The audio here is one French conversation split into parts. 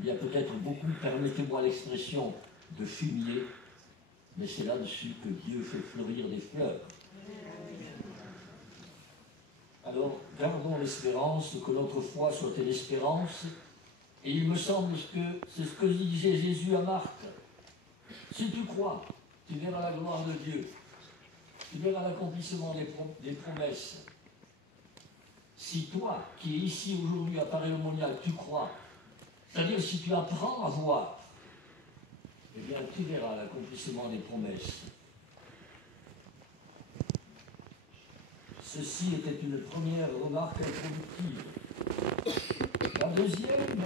Il y a peut-être beaucoup, permettez-moi l'expression, de fumier, mais c'est là-dessus que Dieu fait fleurir des fleurs. Alors, gardons l'espérance, que notre foi soit une espérance, et il me semble que c'est ce que disait Jésus à Marthe. Si tu crois, tu verras la gloire de Dieu, tu verras l'accomplissement des promesses. Si toi, qui es ici aujourd'hui à Paris-le-Monial, tu crois, c'est-à-dire si tu apprends à voir, eh bien tu verras l'accomplissement des promesses. Ceci était une première remarque introductive. La deuxième,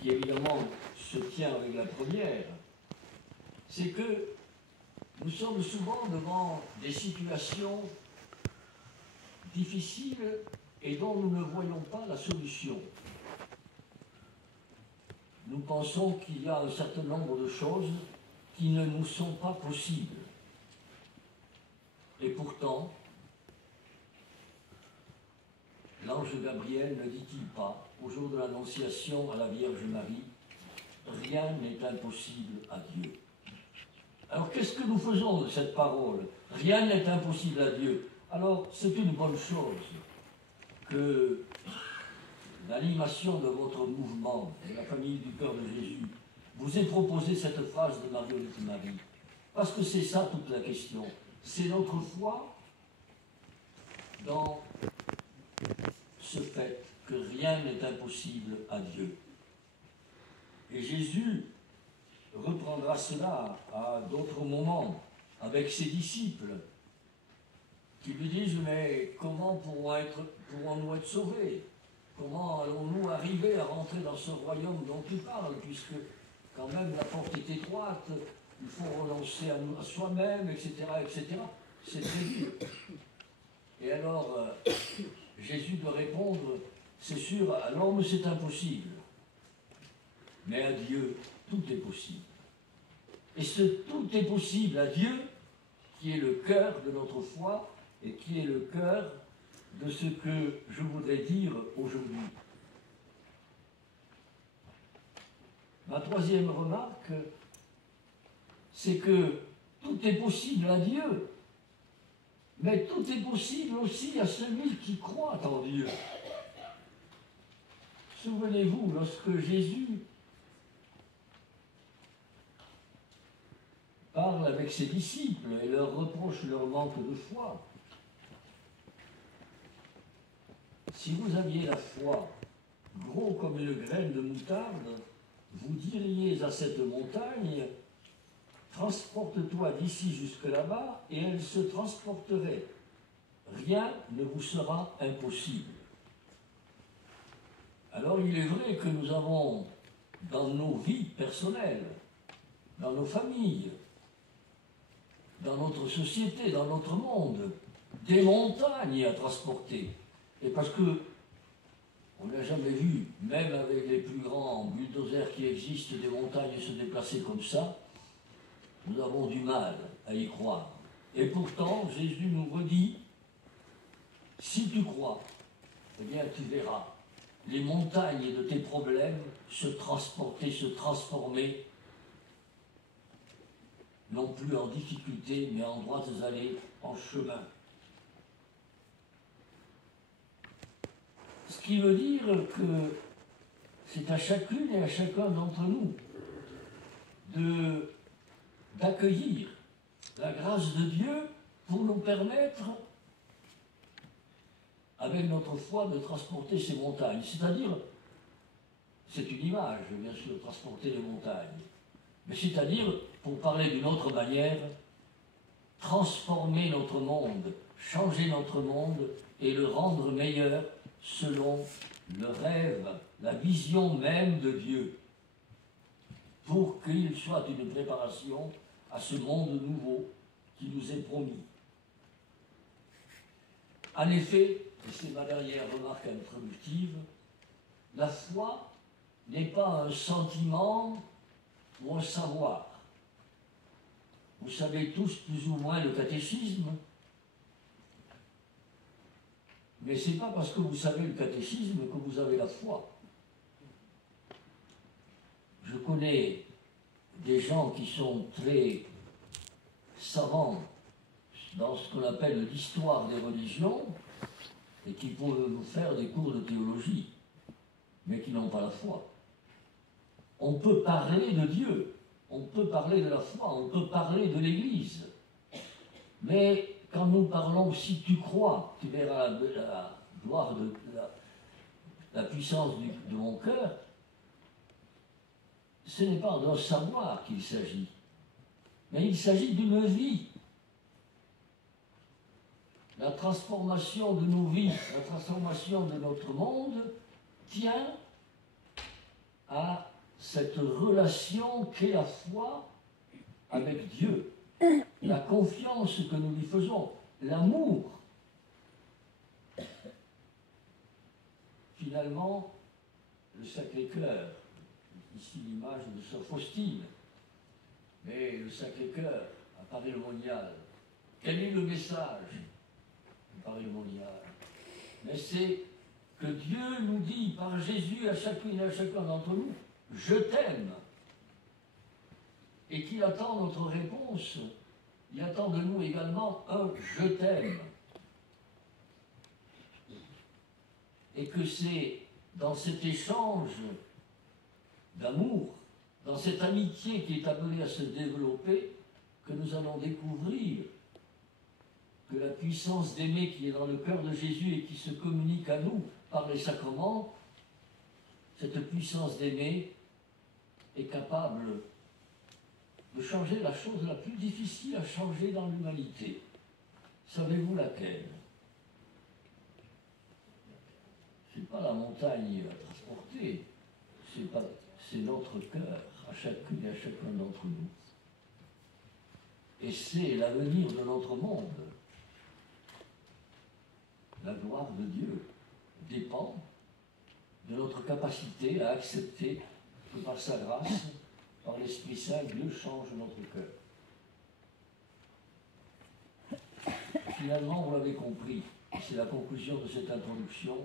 qui évidemment se tient avec la première, c'est que nous sommes souvent devant des situations difficiles et dont nous ne voyons pas la solution. Nous pensons qu'il y a un certain nombre de choses qui ne nous sont pas possibles. Et pourtant, l'ange Gabriel ne dit-il pas, au jour de l'Annonciation à la Vierge Marie, rien n'est impossible à Dieu. Alors qu'est-ce que nous faisons de cette parole? Rien n'est impossible à Dieu. Alors c'est une bonne chose que l'animation de votre mouvement, de la famille du cœur de Jésus, vous ait proposé cette phrase de Marguerite Marie. Parce que c'est ça toute la question. C'est notre foi dans ce fait que rien n'est impossible à Dieu. Et Jésus reprendra cela à d'autres moments avec ses disciples qui lui disent: mais comment pourrons-nous être sauvés? Comment allons-nous arriver à rentrer dans ce royaume dont tu parles, puisque quand même la porte est étroite, il faut renoncer à soi-même, etc., etc. C'est très dur. Et alors, Jésus doit répondre: c'est sûr, à l'homme c'est impossible, mais à Dieu, tout est possible. Et ce tout est possible à Dieu, qui est le cœur de notre foi et qui est le cœur de ce que je voudrais dire aujourd'hui. Ma troisième remarque, c'est que tout est possible à Dieu, mais tout est possible aussi à celui qui croit en Dieu. Souvenez-vous, lorsque Jésus parle avec ses disciples et leur reproche leur manque de foi, si vous aviez la foi gros comme une graine de moutarde, vous diriez à cette montagne: transporte-toi d'ici jusque là-bas, et elle se transporterait. Rien ne vous sera impossible. Alors il est vrai que nous avons dans nos vies personnelles, dans nos familles, dans notre société, dans notre monde, des montagnes à transporter. Et parce que on n'a jamais vu, même avec les plus grands bulldozers qui existent, des montagnes se déplacer comme ça, nous avons du mal à y croire. Et pourtant, Jésus nous redit: si tu crois, eh bien tu verras les montagnes de tes problèmes se transporter, se transformer, non plus en difficulté, mais en droites allées, en chemin. Ce qui veut dire que c'est à chacune et à chacun d'entre nous d'accueillir la grâce de Dieu pour nous permettre, avec notre foi, de transporter ces montagnes. C'est-à-dire, c'est une image, bien sûr, transporter les montagnes, mais c'est-à-dire, pour parler d'une autre manière, transformer notre monde, changer notre monde et le rendre meilleur selon le rêve, la vision même de Dieu, pour qu'il soit une préparation à ce monde nouveau qui nous est promis. En effet, et c'est ma dernière remarque introductive, la foi n'est pas un sentiment ou un savoir. Vous savez tous plus ou moins le catéchisme, mais ce n'est pas parce que vous savez le catéchisme que vous avez la foi. connais des gens qui sont très savants dans ce qu'on appelle l'histoire des religions et qui peuvent nous faire des cours de théologie, mais qui n'ont pas la foi. On peut parler de Dieu, on peut parler de la foi, on peut parler de l'Église, mais quand nous parlons, si tu crois, tu verras la gloire de la puissance de mon cœur, ce n'est pas d'un savoir qu'il s'agit, mais il s'agit d'une vie. La transformation de nos vies, la transformation de notre monde tient à cette relation qu'est la foi avec Dieu, la confiance que nous lui faisons, l'amour. Finalement, le Sacré-Cœur, ici l'image de Sœur Faustine, mais le Sacré-Cœur à Paris-le-Monial, quel est le message de Paris-le-Monial? Mais c'est que Dieu nous dit par Jésus à chacune et à chacun d'entre nous, je t'aime, et qu'il attend notre réponse. Il attend de nous également un je t'aime. Et que c'est dans cet échange d'amour, dans cette amitié qui est appelée à se développer, que nous allons découvrir que la puissance d'aimer qui est dans le cœur de Jésus et qui se communique à nous par les sacrements, cette puissance d'aimer est capable de changer la chose la plus difficile à changer dans l'humanité. Savez-vous laquelle? Ce n'est pas la montagne à transporter, c'est notre cœur, à chacune et à chacun d'entre nous. Et c'est l'avenir de notre monde. La gloire de Dieu dépend de notre capacité à accepter que par sa grâce, par l'Esprit Saint, Dieu change notre cœur. Finalement, vous l'avez compris, c'est la conclusion de cette introduction.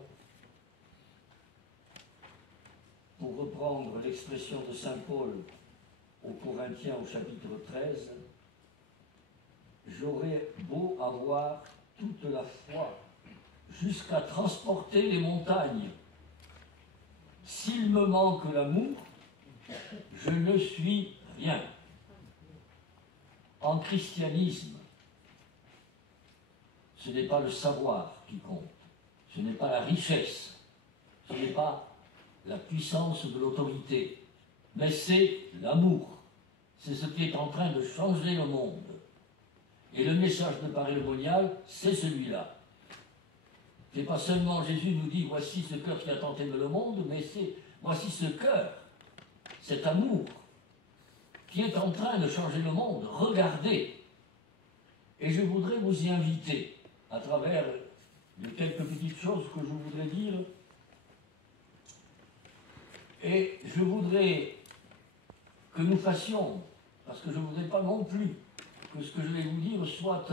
Pour reprendre l'expression de saint Paul aux Corinthiens au chapitre 13, j'aurais beau avoir toute la foi jusqu'à transporter les montagnes. S'il me manque l'amour, je ne suis rien. En christianisme, ce n'est pas le savoir qui compte, ce n'est pas la richesse, ce n'est pas la puissance de l'autorité, mais c'est l'amour. C'est ce qui est en train de changer le monde. Et le message de Paris-le-Monial, c'est celui-là. C'est pas seulement Jésus nous dit, voici ce cœur qui a tant aimé le monde, mais c'est voici ce cœur, cet amour, qui est en train de changer le monde. Regardez. Et je voudrais vous y inviter, à travers de quelques petites choses que je voudrais dire. Et je voudrais que nous fassions, parce que je ne voudrais pas non plus que ce que je vais vous dire soit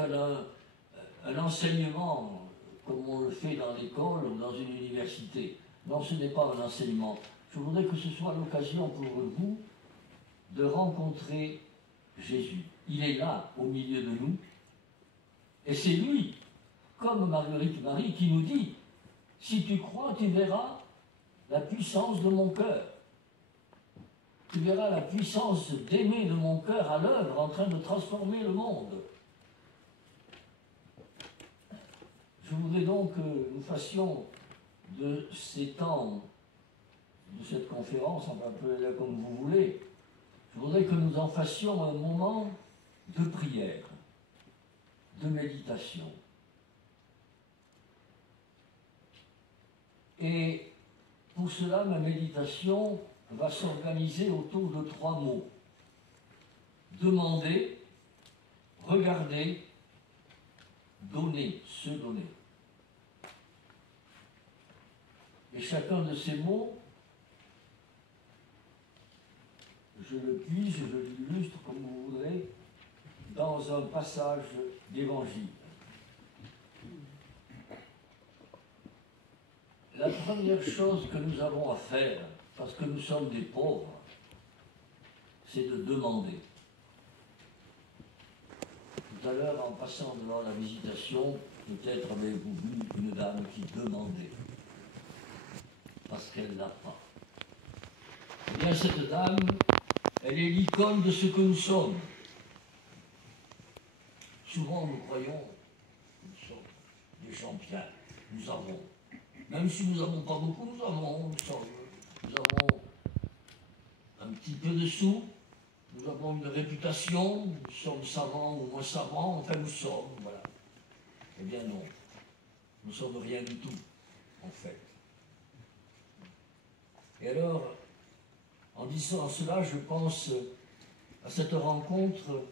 un enseignement comme on le fait dans l'école ou dans une université. Non, ce n'est pas un enseignement. Je voudrais que ce soit l'occasion pour vous de rencontrer Jésus. Il est là, au milieu de nous. Et c'est lui, comme Marguerite Marie, qui nous dit, si tu crois, tu verras la puissance de mon cœur. Tu verras la puissance d'aimer de mon cœur à l'œuvre, en train de transformer le monde. Je voudrais donc que nous fassions de ces temps, de cette conférence, on peut appeler comme vous voulez, je voudrais que nous en fassions un moment de prière, de méditation. Et pour cela, ma méditation va s'organiser autour de 3 mots. Demander, regarder, donner, se donner. Et chacun de ces mots, je le puise, je l'illustre comme vous voudrez, dans un passage d'évangile. La première chose que nous avons à faire, parce que nous sommes des pauvres, c'est de demander. Tout à l'heure, en passant devant la visitation, peut-être avez-vous vu une dame qui demandait, parce qu'elle n'a pas. Eh bien, cette dame, elle est l'icône de ce que nous sommes. Souvent, nous croyons que nous sommes des champions. Nous avons, même si nous n'avons pas beaucoup, nous avons un petit peu de sous, nous avons une réputation, nous sommes savants ou moins savants, enfin nous sommes, voilà. Eh bien non, nous ne sommes rien du tout, en fait. Et alors, en disant cela, je pense à cette rencontre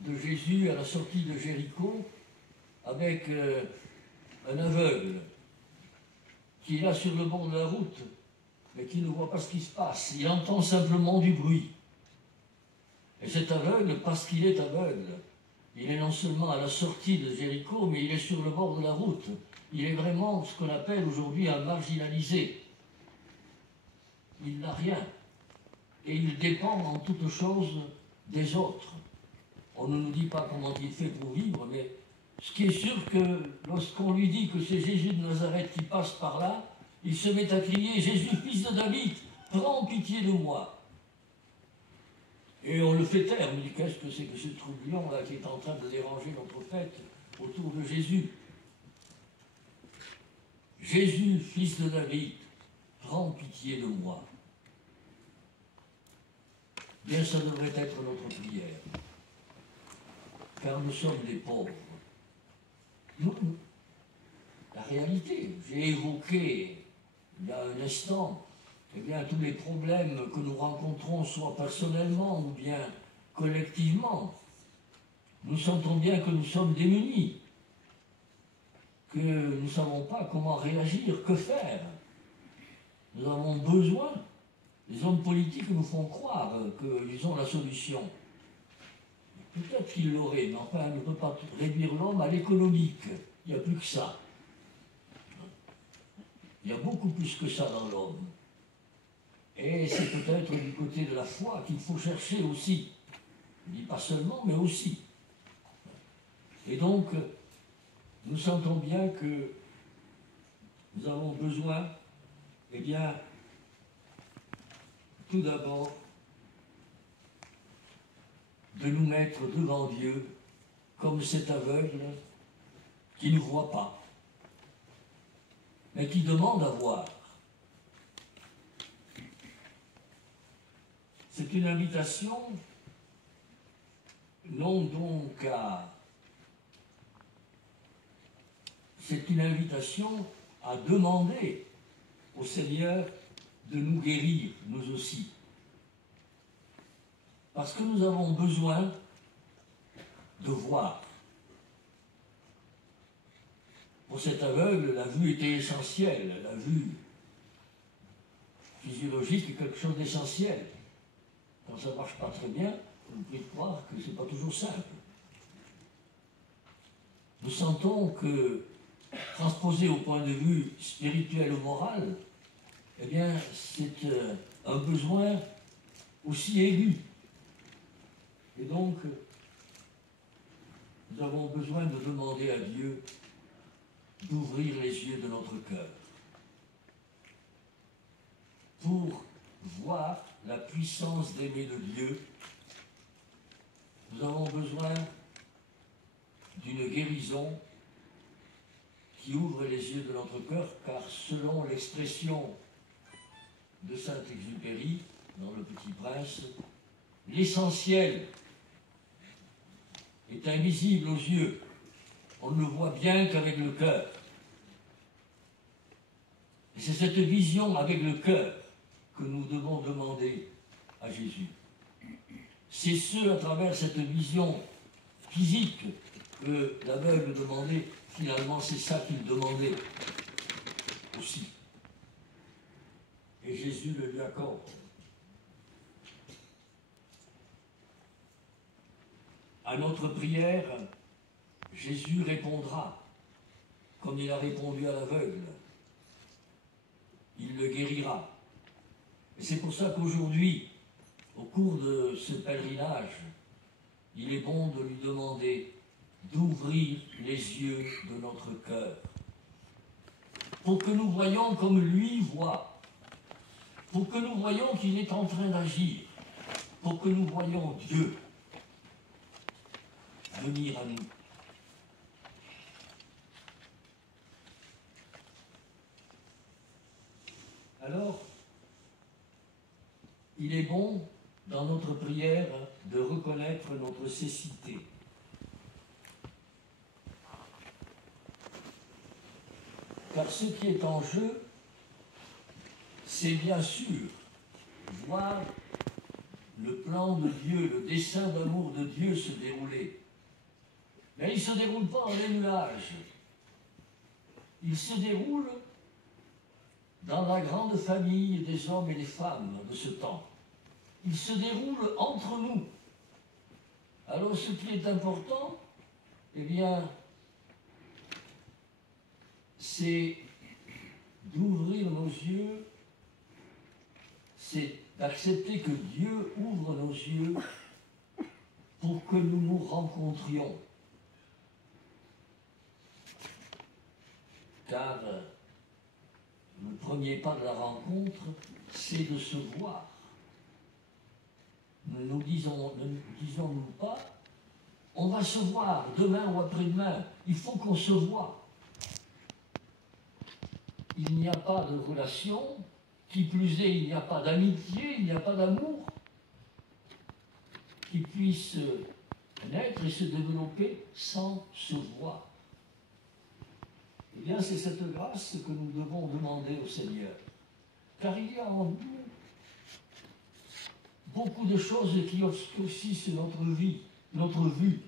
de Jésus à la sortie de Jéricho avec un aveugle qui est là sur le bord de la route, mais qui ne voit pas ce qui se passe. Il entend simplement du bruit. Et cet aveugle, parce qu'il est aveugle, il est non seulement à la sortie de Jéricho, mais il est sur le bord de la route. Il est vraiment ce qu'on appelle aujourd'hui un marginalisé. Il n'a rien. Et il dépend en toute chose des autres. On ne nous dit pas comment il fait pour vivre, mais ce qui est sûr que lorsqu'on lui dit que c'est Jésus de Nazareth qui passe par là, il se met à crier « Jésus, fils de David, prends pitié de moi !» Et on le fait taire. On dit « Qu'est-ce que c'est que ce troublion-là qui est en train de déranger notre fête autour de Jésus ?» Jésus, fils de David, prends pitié de moi. Bien, ça devrait être notre prière. Car nous sommes des pauvres. Nous, la réalité, j'ai évoqué il y a un instant, eh bien, tous les problèmes que nous rencontrons, soit personnellement ou bien collectivement, nous sentons bien que nous sommes démunis, que nous ne savons pas comment réagir, que faire. Nous avons besoin, les hommes politiques nous font croire qu'ils ont la solution. Peut-être qu'ils l'auraient, mais enfin, on ne peut pas réduire l'homme à l'économique. Il n'y a plus que ça. Il y a beaucoup plus que ça dans l'homme. Et c'est peut-être du côté de la foi qu'il faut chercher aussi. Je ne dis pas seulement, mais aussi. Et donc, nous sentons bien que nous avons besoin, eh bien, tout d'abord, de nous mettre devant Dieu comme cet aveugle qui ne voit pas, mais qui demande à voir. C'est une invitation, non donc à... C'est une invitation à demander au Seigneur de nous guérir, nous aussi. Parce que nous avons besoin de voir. Pour cet aveugle, la vue était essentielle. La vue physiologique est quelque chose d'essentiel. Quand ça ne marche pas très bien, on peut croire que ce n'est pas toujours simple. Nous sentons que, transposé au point de vue spirituel ou moral, eh bien, c'est un besoin aussi aigu. Et donc, nous avons besoin de demander à Dieu d'ouvrir les yeux de notre cœur pour voir la puissance d'aimer de Dieu. Nous avons besoin d'une guérison qui ouvre les yeux de notre cœur, car selon l'expression de Saint-Exupéry, dans Le Petit Prince, l'essentiel est invisible aux yeux. On ne le voit bien qu'avec le cœur. Et c'est cette vision avec le cœur que nous devons demander à Jésus. C'est ce, à travers cette vision physique, que l'aveugle demandait. Finalement, c'est ça qu'il demandait aussi. Et Jésus le lui accorde. À notre prière, Jésus répondra, comme il a répondu à l'aveugle. Il le guérira. Et c'est pour ça qu'aujourd'hui, au cours de ce pèlerinage, il est bon de lui demander d'ouvrir les yeux de notre cœur, pour que nous voyions comme lui voit, pour que nous voyions qu'il est en train d'agir, pour que nous voyions Dieu venir à nous. Alors, il est bon, dans notre prière, de reconnaître notre cécité. Car ce qui est en jeu, c'est bien sûr voir le plan de Dieu, le dessein d'amour de Dieu se dérouler. Mais il ne se déroule pas en les nuages. Il se déroule dans la grande famille des hommes et des femmes de ce temps. Il se déroule entre nous. Alors ce qui est important, eh bien, c'est d'ouvrir nos yeux, c'est d'accepter que Dieu ouvre nos yeux pour que nous nous rencontrions. Car le premier pas de la rencontre, c'est de se voir. Ne nous disons-nous pas, on va se voir demain ou après-demain, il faut qu'on se voie. Il n'y a pas de relation, qui plus est, il n'y a pas d'amitié, il n'y a pas d'amour qui puisse naître et se développer sans se voir. Eh bien, c'est cette grâce que nous devons demander au Seigneur. Car il y a en nous beaucoup de choses qui obscurcissent notre vie, notre vue.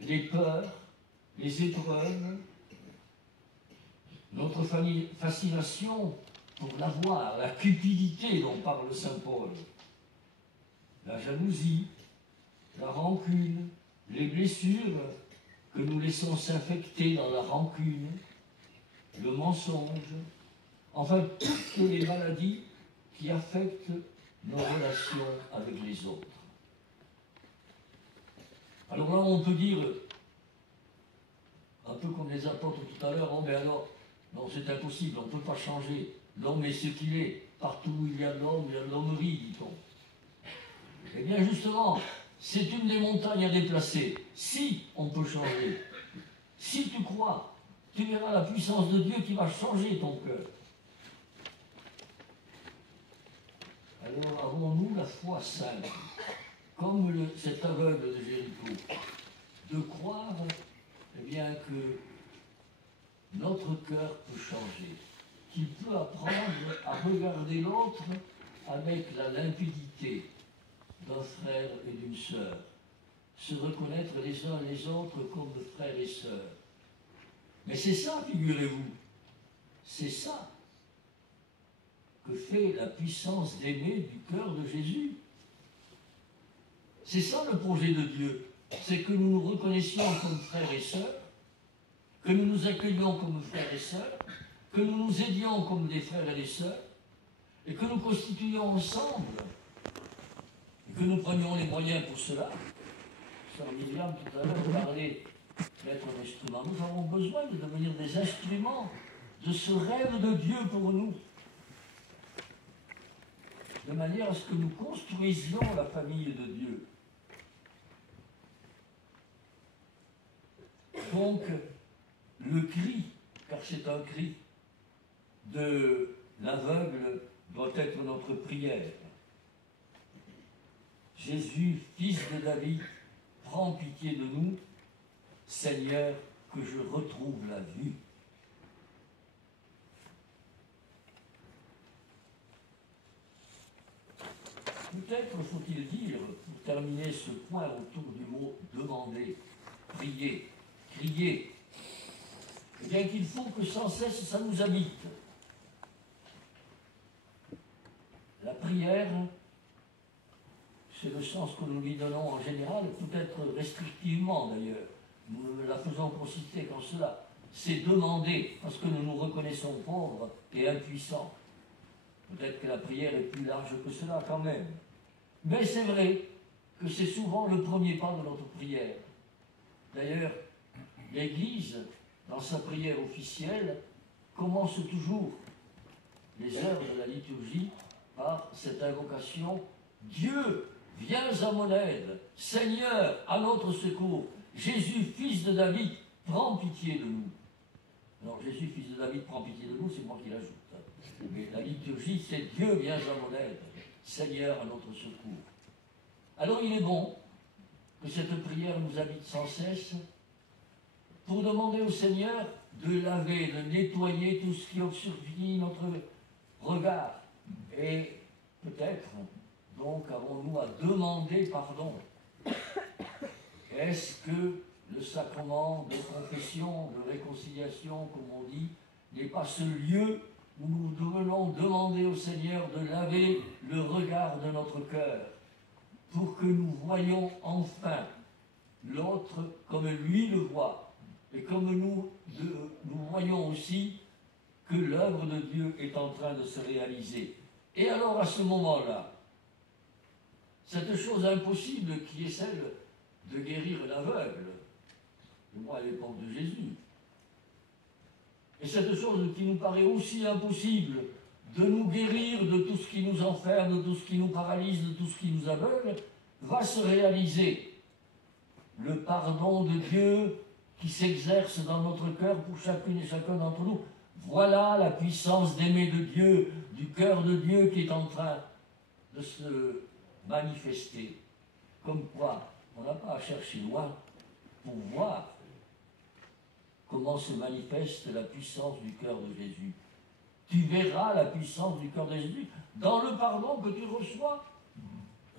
Les peurs, les épreuves, notre fascination pour l'avoir, la cupidité dont parle saint Paul, la jalousie, la rancune, les blessures que nous laissons s'infecter dans la rancune, le mensonge, enfin toutes les maladies qui affectent nos relations avec les autres. Alors là, on peut dire, un peu comme les apôtres tout à l'heure, oh mais alors, non, c'est impossible, on ne peut pas changer. L'homme est ce qu'il est. Partout où il y a l'homme, il y a l'hommerie, dit-on. Eh bien, justement, c'est une des montagnes à déplacer. Si on peut changer, si tu crois, tu verras la puissance de Dieu qui va changer ton cœur. Alors, avons-nous la foi sainte, comme cet aveugle de Jéricho, de croire eh bien, que notre cœur peut changer, qu'il peut apprendre à regarder l'autre avec la limpidité d'un frère et d'une sœur, se reconnaître les uns les autres comme frères et sœurs. Mais c'est ça, figurez-vous, c'est ça que fait la puissance d'aimer du cœur de Jésus. C'est ça le projet de Dieu, c'est que nous nous reconnaissions comme frères et sœurs, que nous nous accueillions comme frères et sœurs, que nous nous aidions comme des frères et des sœurs, et que nous constituions ensemble, et que nous prenions les moyens pour cela. Sœur Myriam, tout à l'heure, parlait d'être un instrument. Nous avons besoin de devenir des instruments de ce rêve de Dieu pour nous, de manière à ce que nous construisions la famille de Dieu. Donc, le cri, car c'est un cri, de l'aveugle doit être notre prière. Jésus, fils de David, prends pitié de nous, Seigneur, que je retrouve la vue. Peut-être faut-il dire, pour terminer ce point autour du mot demander, prier, crier, eh bien qu'il faut que sans cesse ça nous habite. La prière, c'est le sens que nous lui donnons en général, peut-être restrictivement d'ailleurs. Nous ne la faisons consister qu'en cela. C'est demander, parce que nous nous reconnaissons pauvres et impuissants. Peut-être que la prière est plus large que cela quand même. Mais c'est vrai que c'est souvent le premier pas de notre prière. D'ailleurs, l'Église, dans sa prière officielle, commence toujours les heures de la liturgie par cette invocation « Dieu, viens à mon aide, Seigneur, à notre secours, Jésus, fils de David, prends pitié de nous. » Alors Jésus, fils de David, prends pitié de nous, c'est moi qui l'ajoute. Mais la liturgie, c'est « Dieu, viens à mon aide, Seigneur, à notre secours. » Alors il est bon que cette prière nous habite sans cesse pour demander au Seigneur de laver, de nettoyer tout ce qui obscurcit notre regard. Et peut-être, donc, avons-nous à demander pardon. Est-ce que le sacrement de confession, de réconciliation, comme on dit, n'est pas ce lieu où nous devons demander au Seigneur de laver le regard de notre cœur pour que nous voyions enfin l'autre comme lui le voit et comme nous voyons aussi que l'œuvre de Dieu est en train de se réaliser. Et alors à ce moment-là, cette chose impossible qui est celle de guérir l'aveugle, moi à l'époque de Jésus, et cette chose qui nous paraît aussi impossible de nous guérir de tout ce qui nous enferme, de tout ce qui nous paralyse, de tout ce qui nous aveugle, va se réaliser. Le pardon de Dieu qui s'exerce dans notre cœur pour chacune et chacun d'entre nous. Voilà la puissance d'aimer de Dieu, du cœur de Dieu qui est en train de se manifester. Comme quoi, on n'a pas à chercher loin pour voir comment se manifeste la puissance du cœur de Jésus. Tu verras la puissance du cœur de Jésus dans le pardon que tu reçois.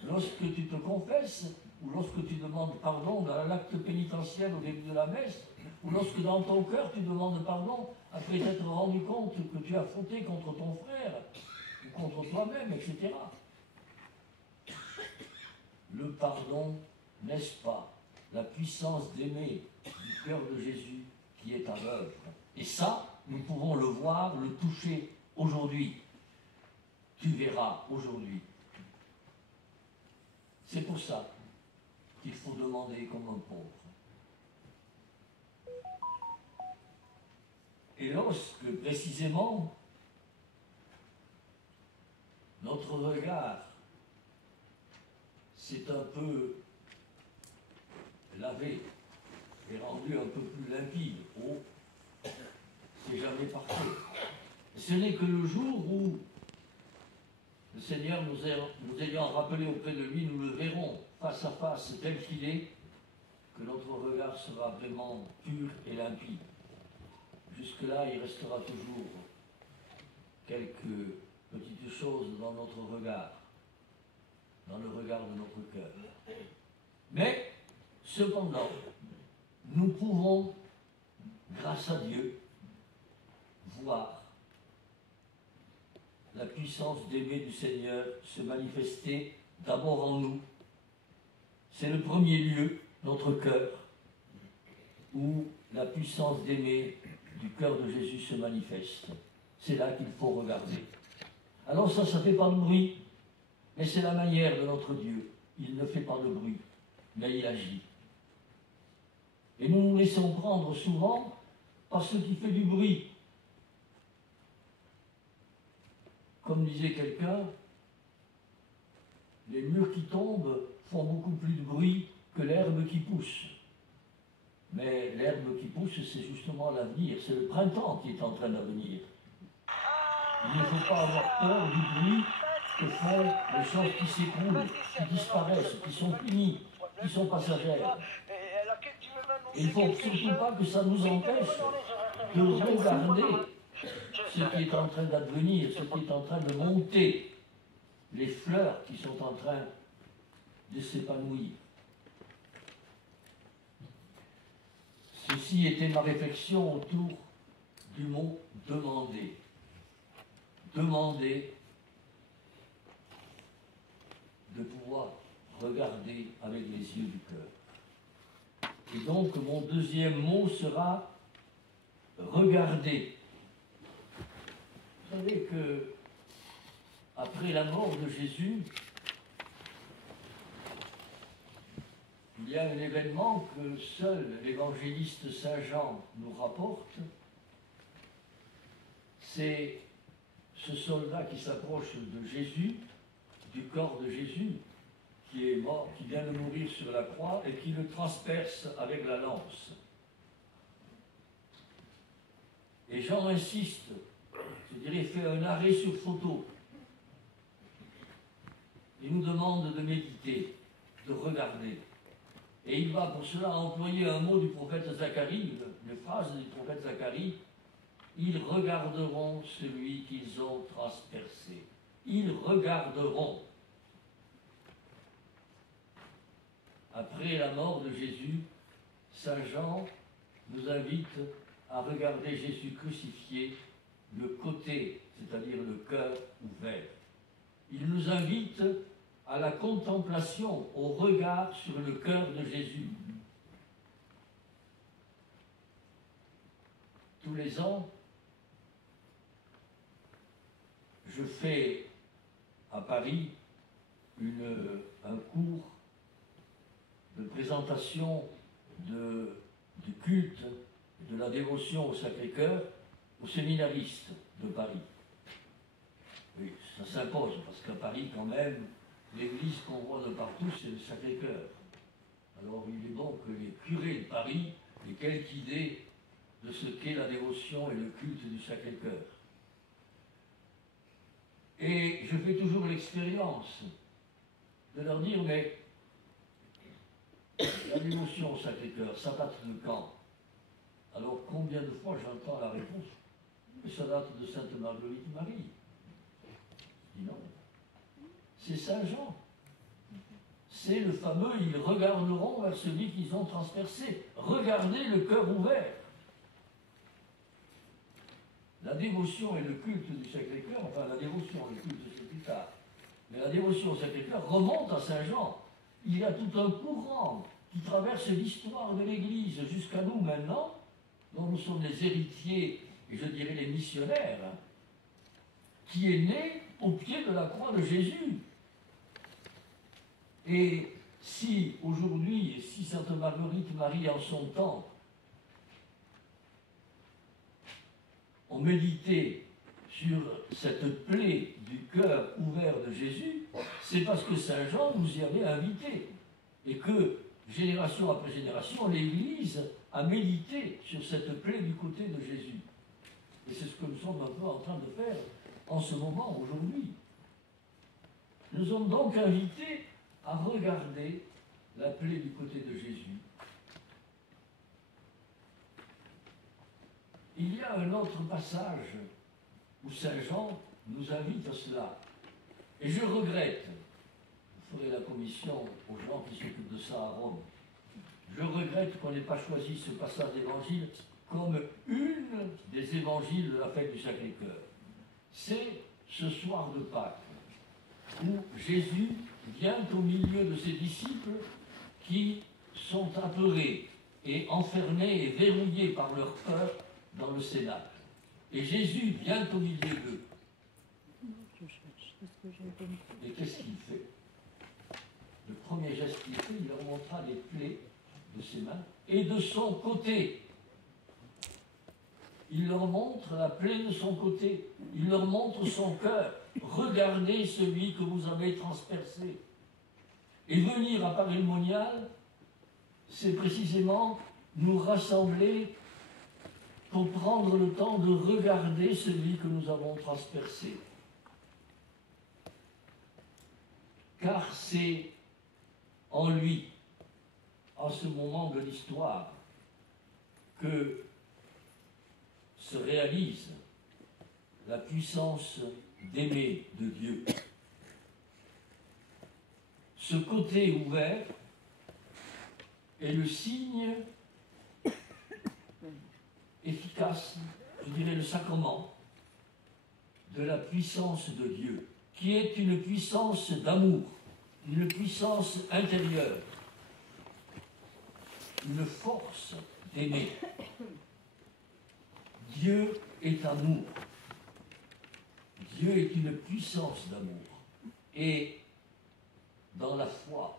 Lorsque tu te confesses, ou lorsque tu demandes pardon dans l'acte pénitentiel au début de la messe, ou lorsque dans ton cœur tu demandes pardon après t'être rendu compte que tu as fauté contre ton frère, ou contre toi-même, etc. Le pardon, n'est-ce pas, la puissance d'aimer du cœur de Jésus qui est à l'œuvre. Et ça, nous pouvons le voir, le toucher aujourd'hui. Tu verras aujourd'hui. C'est pour ça qu'il faut demander comme un pauvre. Et lorsque, précisément, notre regard s'est un peu lavé et rendu un peu plus limpide, oh, c'est jamais parfait. Ce n'est que le jour où le Seigneur nous ayant rappelé auprès de lui, nous le verrons face à face tel qu'il est, que notre regard sera vraiment pur et limpide. Jusque-là, il restera toujours quelques petites choses dans notre regard, dans le regard de notre cœur. Mais, cependant, nous pouvons, grâce à Dieu, voir la puissance d'aimer du Seigneur se manifester d'abord en nous. C'est le premier lieu, notre cœur, où la puissance d'aimer du cœur de Jésus se manifeste. C'est là qu'il faut regarder. Alors ça ne fait pas de bruit, mais c'est la manière de notre Dieu. Il ne fait pas de bruit, mais il agit. Et nous nous laissons prendre souvent par ce qui fait du bruit. Comme disait quelqu'un, les murs qui tombent font beaucoup plus de bruit que l'herbe qui pousse. Mais l'herbe qui pousse, c'est justement l'avenir, c'est le printemps qui est en train d'avenir. Il ne faut pas avoir peur du bruit que font les choses qui s'écroulent, qui disparaissent, qui sont finies, qui sont passagères. Et il ne faut surtout pas que ça nous empêche de regarder ce qui est en train d'advenir, ce qui est en train de monter, les fleurs qui sont en train de s'épanouir. Ceci était ma réflexion autour du mot « demander ». Demander de pouvoir regarder avec les yeux du cœur. Et donc mon deuxième mot sera « regarder ». Vous savez que après la mort de Jésus, il y a un événement que seul l'évangéliste Saint Jean nous rapporte. C'est ce soldat qui s'approche de Jésus, du corps de Jésus, qui est mort, qui vient de mourir sur la croix et qui le transperce avec la lance. Et Jean insiste, je dirais, fait un arrêt sur photo. Il nous demande de méditer, de regarder. Et il va pour cela employer un mot du prophète Zacharie, une phrase du prophète Zacharie. Ils regarderont celui qu'ils ont transpercé. Ils regarderont. Après la mort de Jésus, Saint Jean nous invite à regarder Jésus crucifié, le côté, c'est-à-dire le cœur ouvert. Il nous invite à la contemplation, au regard sur le cœur de Jésus. Tous les ans, je fais à Paris un cours de présentation du culte, de la dévotion au Sacré-Cœur aux séminaristes de Paris. Oui, ça s'impose, parce qu'à Paris, quand même, l'église qu'on voit de partout, c'est le Sacré-Cœur. Alors il est bon que les curés de Paris aient quelque idée de ce qu'est la dévotion et le culte du Sacré-Cœur. Et je fais toujours l'expérience de leur dire, mais la dévotion au Sacré-Cœur, ça date de quand? Alors combien de fois j'entends la réponse? Mais ça date de Sainte Marguerite Marie. Je dis non. C'est Saint Jean. C'est le fameux « ils regarderont vers celui qu'ils ont transpercé ». Regardez le cœur ouvert. La dévotion et le culte du Sacré-Cœur, enfin la dévotion et le culte c'est plus tard, mais la dévotion au Sacré-Cœur remonte à Saint Jean. Il y a tout un courant qui traverse l'histoire de l'Église jusqu'à nous maintenant, dont nous sommes les héritiers, et je dirais les missionnaires, qui est né au pied de la croix de Jésus. Et si aujourd'hui, si Sainte Marguerite Marie en son temps, on méditait sur cette plaie du cœur ouvert de Jésus, c'est parce que Saint Jean nous y avait invités. Et que, génération après génération, l'Église a médité sur cette plaie du côté de Jésus. Et c'est ce que nous sommes un peu en train de faire en ce moment, aujourd'hui. Nous sommes donc invités à regarder la plaie du côté de Jésus. Il y a un autre passage où Saint Jean nous invite à cela. Et je regrette, je ferai la commission aux gens qui s'occupent de ça à Rome, je regrette qu'on n'ait pas choisi ce passage d'évangile comme une des évangiles de la fête du Sacré-Cœur. C'est ce soir de Pâques, où Jésus vient au milieu de ses disciples qui sont apeurés et enfermés et verrouillés par leur peur dans le cénacle. Et Jésus vient au milieu d'eux. Et qu'est-ce qu'il fait? Le premier geste qu'il fait, il leur montra les plaies de ses mains et de son côté. Il leur montre la plaie de son côté. Il leur montre son cœur. Regardez celui que vous avez transpercé. Et venir à Paris le Monial, c'est précisément nous rassembler pour prendre le temps de regarder celui que nous avons transpercé. Car c'est en lui, en ce moment de l'histoire, que se réalise la puissance d'aimer de Dieu. Ce côté ouvert est le signe efficace, je dirais le sacrement, de la puissance de Dieu, qui est une puissance d'amour, une puissance intérieure, une force d'aimer. Dieu est amour. Dieu est une puissance d'amour. Et dans la foi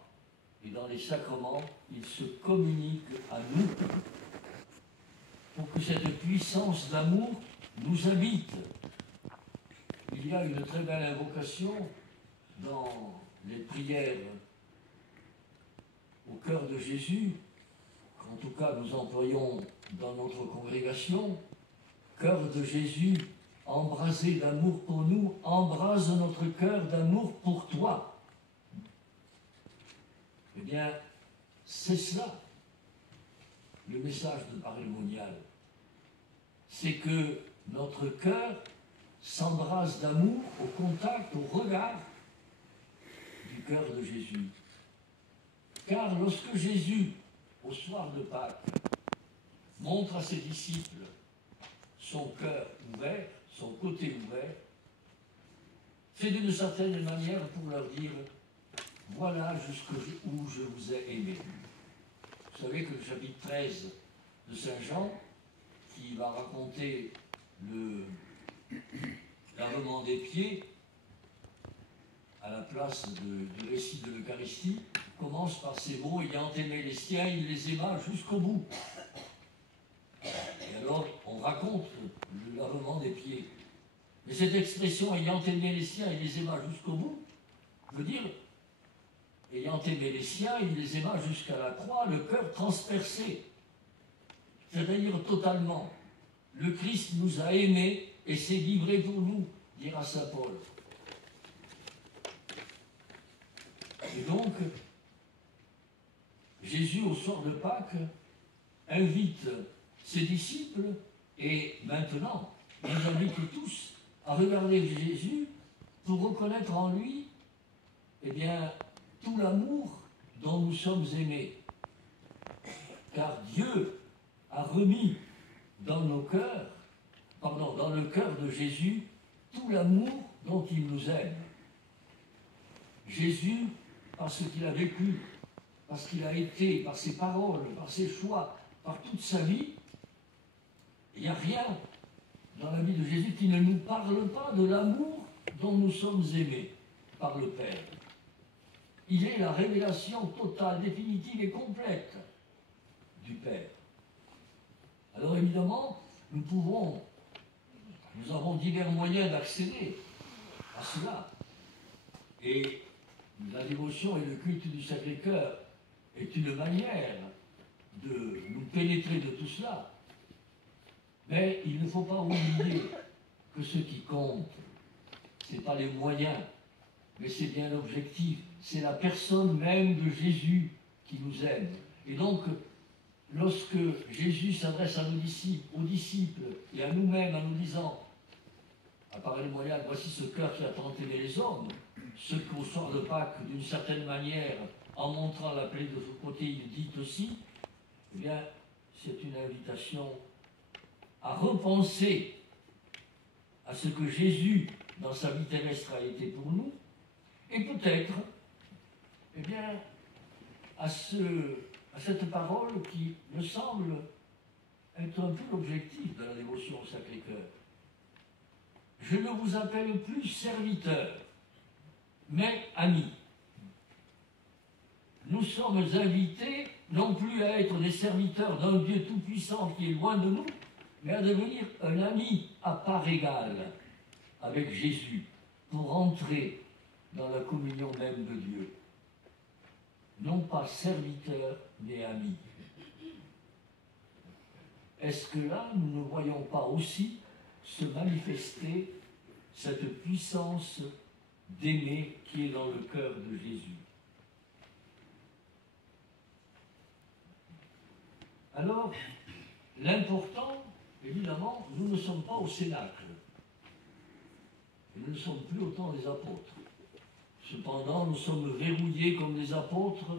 et dans les sacrements, il se communique à nous pour que cette puissance d'amour nous habite. Il y a une très belle invocation dans les prières au cœur de Jésus, qu'en tout cas nous employons dans notre congrégation. Cœur de Jésus, embrasé d'amour pour nous, embrase notre cœur d'amour pour toi. Eh bien, c'est cela, le message de Parémonial. C'est que notre cœur s'embrase d'amour au contact, au regard du cœur de Jésus. Car lorsque Jésus, au soir de Pâques, montre à ses disciples son cœur ouvert, son côté ouvert, c'est d'une certaine manière pour leur dire « Voilà jusqu'où je vous ai aimé ». Vous savez que le chapitre 13 de Saint Jean, qui va raconter le lavement des pieds à la place du récit de l'Eucharistie, commence par ces mots « Ayant aimé les siens, il les aima jusqu'au bout ». Et alors, on raconte le lavement des pieds. Mais cette expression « ayant aimé les siens, il les aima jusqu'au bout » veut dire « ayant aimé les siens, il les aima jusqu'à la croix, le cœur transpercé ». C'est-à-dire totalement. Le Christ nous a aimés et s'est livré pour nous, dira saint Paul. Et donc, Jésus, au soir de Pâques, invite ses disciples et maintenant, il nous invite tous à regarder Jésus pour reconnaître en lui, eh bien, tout l'amour dont nous sommes aimés. Car Dieu a remis dans nos cœurs, dans le cœur de Jésus, tout l'amour dont il nous aime. Jésus, parce qu'il a vécu, parce qu'il a été, par ses paroles, par ses choix, par toute sa vie, il n'y a rien dans la vie de Jésus qui ne nous parle pas de l'amour dont nous sommes aimés par le Père. Il est la révélation totale, définitive et complète du Père. Alors évidemment, nous avons divers moyens d'accéder à cela. Et la dévotion et le culte du Sacré-Cœur est une manière de nous pénétrer de tout cela. Mais il ne faut pas oublier que ce qui compte, ce n'est pas les moyens, mais c'est bien l'objectif. C'est la personne même de Jésus qui nous aime. Et donc, lorsque Jésus s'adresse à aux disciples et à nous-mêmes en nous disant, à Parémonial, voici ce cœur qui a tant aimé les hommes, ce qu'au soir de Pâques, d'une certaine manière, en montrant la plaie de ce côté, il dit aussi, eh bien, c'est une invitation à repenser à ce que Jésus, dans sa vie terrestre, a été pour nous, et peut-être, eh bien, à cette parole qui me semble être un peu l'objectif de la dévotion au Sacré-Cœur. Je ne vous appelle plus serviteur, mais ami. Nous sommes invités non plus à être des serviteurs d'un Dieu tout-puissant qui est loin de nous, mais à devenir un ami à part égale avec Jésus pour entrer dans la communion même de Dieu. Non pas serviteur, mais ami. Est-ce que là, nous ne voyons pas aussi se manifester cette puissance d'aimer qui est dans le cœur de Jésus? Alors, l'important, évidemment, nous ne sommes pas au Cénacle. Nous ne sommes plus autant des apôtres. Cependant, nous sommes verrouillés comme les apôtres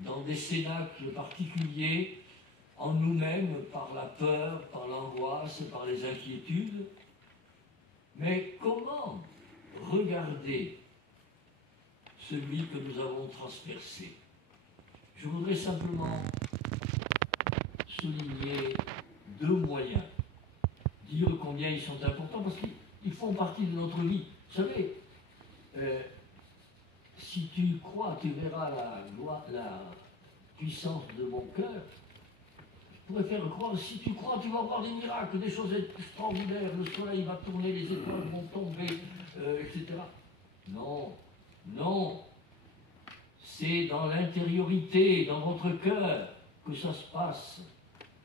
dans des cénacles particuliers, en nous-mêmes, par la peur, par l'angoisse, par les inquiétudes. Mais comment regarder celui que nous avons transpercé? Je voudrais simplement souligner deux moyens, dire combien ils sont importants, parce qu'ils font partie de notre vie. Vous savez, si tu crois, tu verras la puissance de mon cœur. Je pourrais faire croire, si tu crois, tu vas voir des miracles, des choses extraordinaires, le soleil va tourner, les étoiles vont tomber, etc. Non, non. C'est dans l'intériorité, dans votre cœur que ça se passe.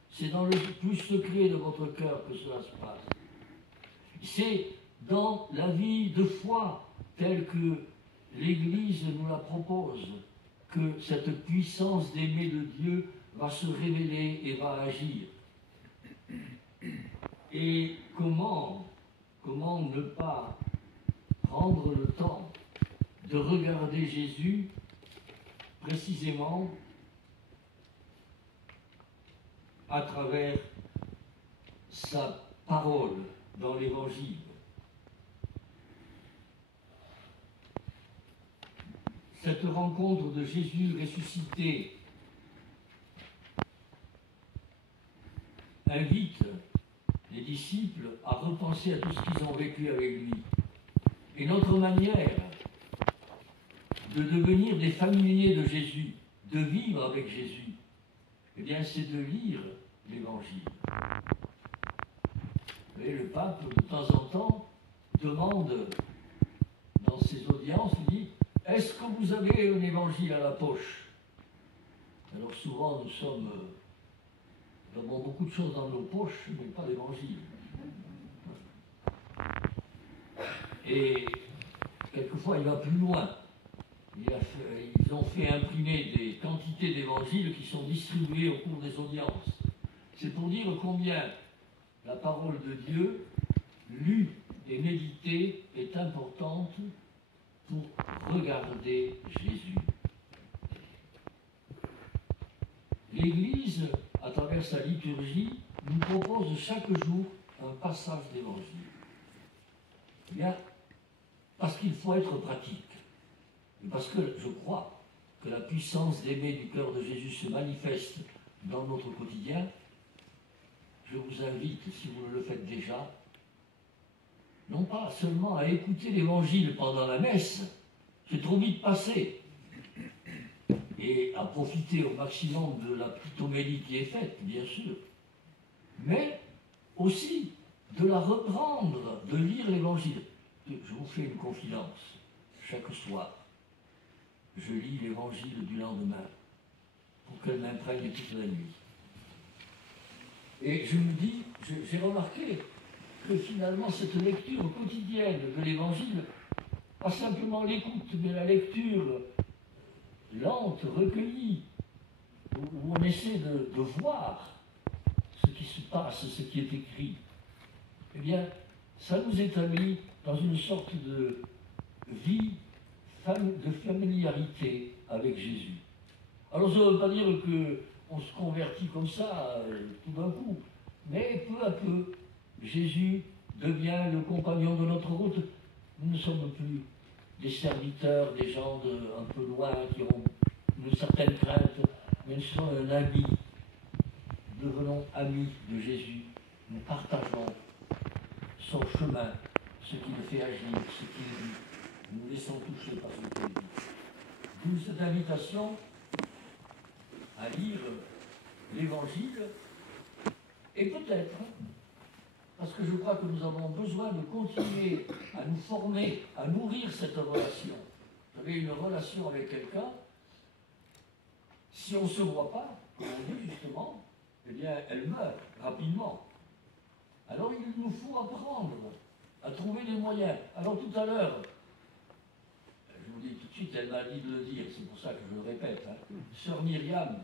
C'est dans le plus secret de votre cœur que cela se passe. C'est dans la vie de foi telle que l'Église nous la propose que cette puissance d'aimer de Dieu va se révéler et va agir. Et comment ne pas prendre le temps de regarder Jésus précisément à travers sa parole dans l'Évangile. Cette rencontre de Jésus ressuscité invite les disciples à repenser à tout ce qu'ils ont vécu avec lui. Et notre manière de devenir des familiers de Jésus, de vivre avec Jésus, eh bien, c'est de lire l'Évangile. Et le pape, de temps en temps, demande dans ses audiences, il dit « Est-ce que vous avez un Évangile à la poche ?» Alors souvent, nous avons beaucoup de choses dans nos poches, mais pas l'Évangile. Et quelquefois, il va plus loin. Ils ont fait imprimer des quantités d'évangiles qui sont distribués au cours des audiences. C'est pour dire combien la parole de Dieu, lue et méditée, est importante pour regarder Jésus. L'Église, à travers sa liturgie, nous propose chaque jour un passage d'évangile. Bien, parce qu'il faut être pratique. Et parce que je crois que la puissance d'aimer du cœur de Jésus se manifeste dans notre quotidien, je vous invite, si vous le faites déjà, non pas seulement à écouter l'Évangile pendant la messe, c'est trop vite passé, et à profiter au maximum de la petite homélie qui est faite, bien sûr, mais aussi de la reprendre, de lire l'Évangile. Je vous fais une confidence, chaque soir, je lis l'Évangile du lendemain pour qu'elle m'imprègne toute la nuit. Et je me dis, j'ai remarqué que finalement cette lecture quotidienne de l'Évangile, pas simplement l'écoute, mais la lecture lente, recueillie, où on essaie de voir ce qui se passe, ce qui est écrit, eh bien, ça nous établit dans une sorte de vie de familiarité avec Jésus. Alors ça ne veut pas dire qu'on se convertit comme ça tout d'un coup, mais peu à peu, Jésus devient le compagnon de notre route. Nous ne sommes plus des serviteurs, des gens un peu loin qui ont une certaine crainte, mais nous sommes un ami. Devenons amis de Jésus. Nous partageons son chemin, ce qui le fait agir, ce qu'il dit. Nous laissons toucher par ce qu'il dit. D'où cette invitation à lire l'Évangile, et peut-être, parce que je crois que nous avons besoin de continuer à nous former, à nourrir cette relation. Vous avez une relation avec quelqu'un, si on ne se voit pas, comme on dit justement, eh bien, elle meurt rapidement. Alors il nous faut apprendre à trouver des moyens. Alors tout à l'heure, je vous dis tout de suite, elle m'a dit de le dire, c'est pour ça que je le répète. Sœur Myriam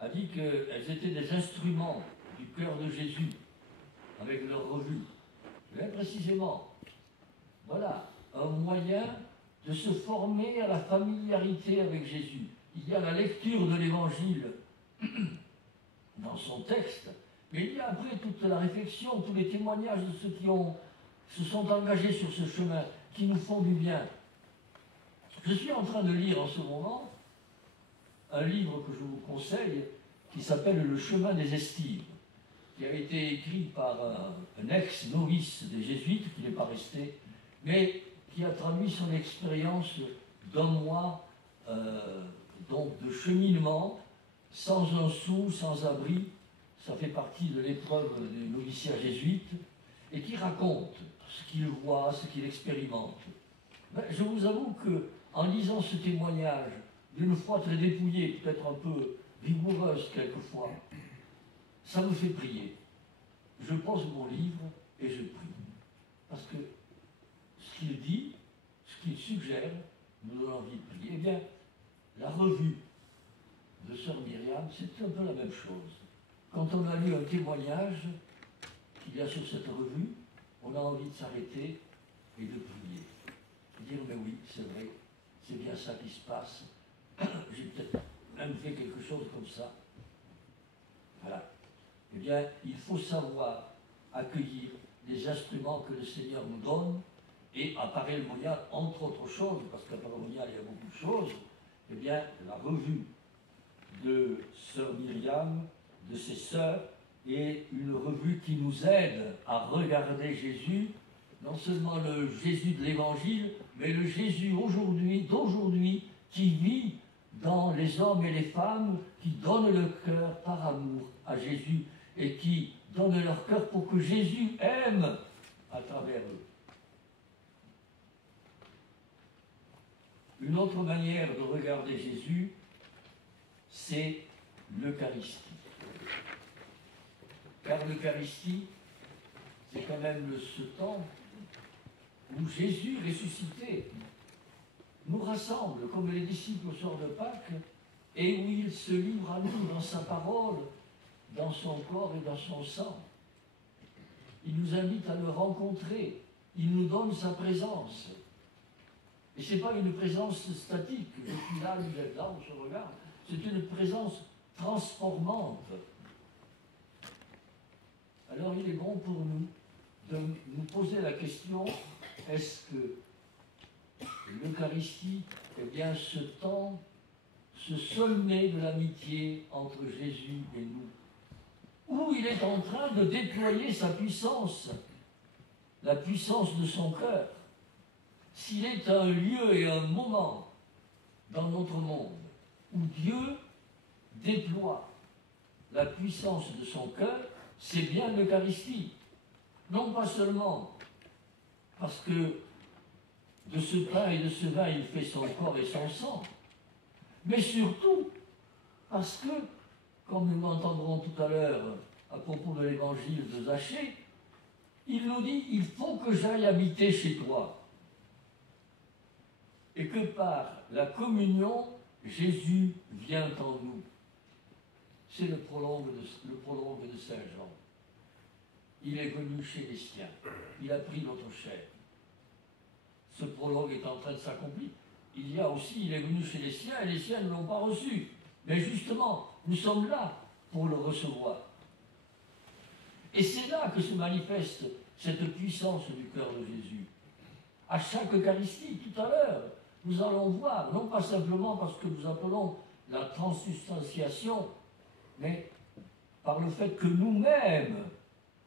a dit qu'elles étaient des instruments du cœur de Jésus, avec leur revue. Bien précisément, voilà, un moyen de se former à la familiarité avec Jésus. Il y a la lecture de l'Évangile dans son texte, mais il y a après toute la réflexion, tous les témoignages de ceux qui se sont engagés sur ce chemin, qui nous font du bien. Je suis en train de lire en ce moment un livre que je vous conseille, qui s'appelle Le chemin des Estives, qui a été écrit par un ex-novice des Jésuites, qui n'est pas resté, mais qui a traduit son expérience d'un mois donc de cheminement, sans un sou, sans abri. Ça fait partie de l'épreuve des noviciats jésuites, et qui raconte ce qu'il voit, ce qu'il expérimente. Ben, je vous avoue que, en lisant ce témoignage, d'une foi très dépouillée, peut-être un peu rigoureuse quelquefois, ça me fait prier. Je pose mon livre et je prie. Parce que ce qu'il dit, ce qu'il suggère, nous donne envie de prier. Eh bien, la revue de sœur Myriam, c'est un peu la même chose. Quand on a lu un témoignage qu'il y a sur cette revue, on a envie de s'arrêter et de prier. Dire, mais oui, c'est vrai, c'est bien ça qui se passe. J'ai peut-être même fait quelque chose comme ça. Voilà. Eh bien, il faut savoir accueillir les instruments que le Seigneur nous donne, et à Paray-le-Monial, entre autres choses, parce qu'à Paray-le-Monial, il y a beaucoup de choses, eh bien, la revue de sœur Myriam, de ses sœurs, est une revue qui nous aide à regarder Jésus, non seulement le Jésus de l'Évangile, mais le Jésus d'aujourd'hui, qui vit dans les hommes et les femmes qui donnent le cœur par amour à Jésus et qui donnent leur cœur pour que Jésus aime à travers eux. Une autre manière de regarder Jésus, c'est l'Eucharistie. Car l'Eucharistie, c'est quand même ce temps où Jésus ressuscité nous rassemble comme les disciples au soir de Pâques, et où il se livre à nous dans sa parole, dans son corps et dans son sang. Il nous invite à le rencontrer, il nous donne sa présence. Et ce n'est pas une présence statique, je suis là, vous êtes là, on se regarde, c'est une présence transformante. Alors il est bon pour nous de nous poser la question, est-ce que l'Eucharistie est bien ce temps, ce sommet de l'amitié entre Jésus et nous, où il est en train de déployer sa puissance, la puissance de son cœur. S'il est un lieu et un moment dans notre monde où Dieu déploie la puissance de son cœur, c'est bien l'Eucharistie. Non pas seulement parce que de ce pain et de ce vin, il fait son corps et son sang, mais surtout parce que, comme nous l'entendrons tout à l'heure à propos de l'évangile de Zachée, il nous dit, il faut que j'aille habiter chez toi. Et que par la communion, Jésus vient en nous. C'est le prologue de Saint Jean. Il est venu chez les siens. Il a pris notre chair. Ce prologue est en train de s'accomplir. Il y a aussi, il est venu chez les siens, et les siens ne l'ont pas reçu. Mais justement, nous sommes là pour le recevoir. Et c'est là que se manifeste cette puissance du cœur de Jésus. À chaque Eucharistie, tout à l'heure, nous allons voir, non pas simplement parce que nous appelons la transsubstantiation, mais par le fait que nous-mêmes,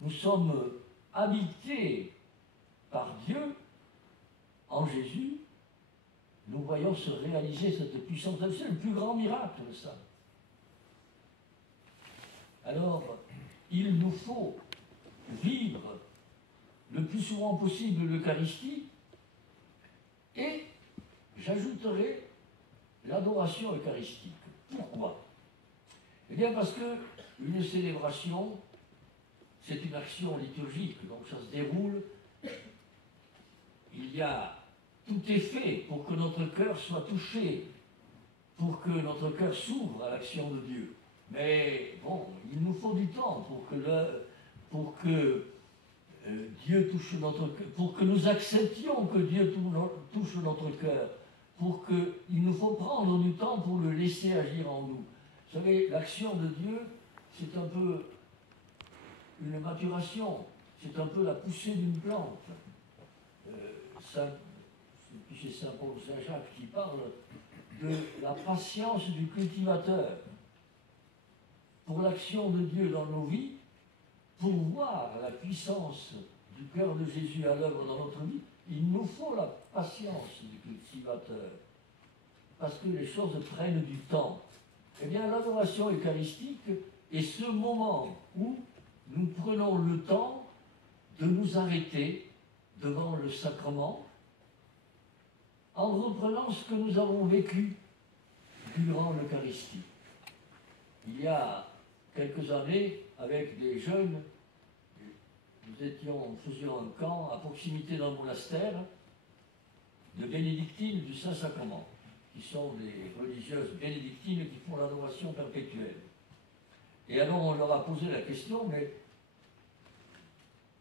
nous sommes habités par Dieu, en Jésus, nous voyons se réaliser cette puissance. C'est le plus grand miracle, ça. Alors, il nous faut vivre le plus souvent possible l'Eucharistie, et j'ajouterai l'adoration eucharistique. Pourquoi? Eh bien parce que une célébration, c'est une action liturgique, donc ça se déroule, il y a tout est fait pour que notre cœur soit touché, pour que notre cœur s'ouvre à l'action de Dieu. Mais bon, il nous faut du temps pour que Dieu touche notre cœur, pour que nous acceptions que Dieu touche notre cœur, il nous faut prendre du temps pour le laisser agir en nous. Vous savez, l'action de Dieu, c'est un peu une maturation, c'est un peu la poussée d'une plante. C'est Saint Paul Saint-Jacques qui parle de la patience du cultivateur pour l'action de Dieu dans nos vies, pour voir la puissance du cœur de Jésus à l'œuvre dans notre vie. il nous faut la patience du cultivateur, parce que les choses prennent du temps. Eh bien, l'adoration eucharistique est ce moment où nous prenons le temps de nous arrêter devant le sacrement en reprenant ce que nous avons vécu durant l'Eucharistie. Il y a quelques années, avec des jeunes, nous faisions un camp à proximité d'un monastère de bénédictines du Saint-Sacrement, qui sont des religieuses bénédictines qui font l'adoration perpétuelle. Et alors on leur a posé la question, mais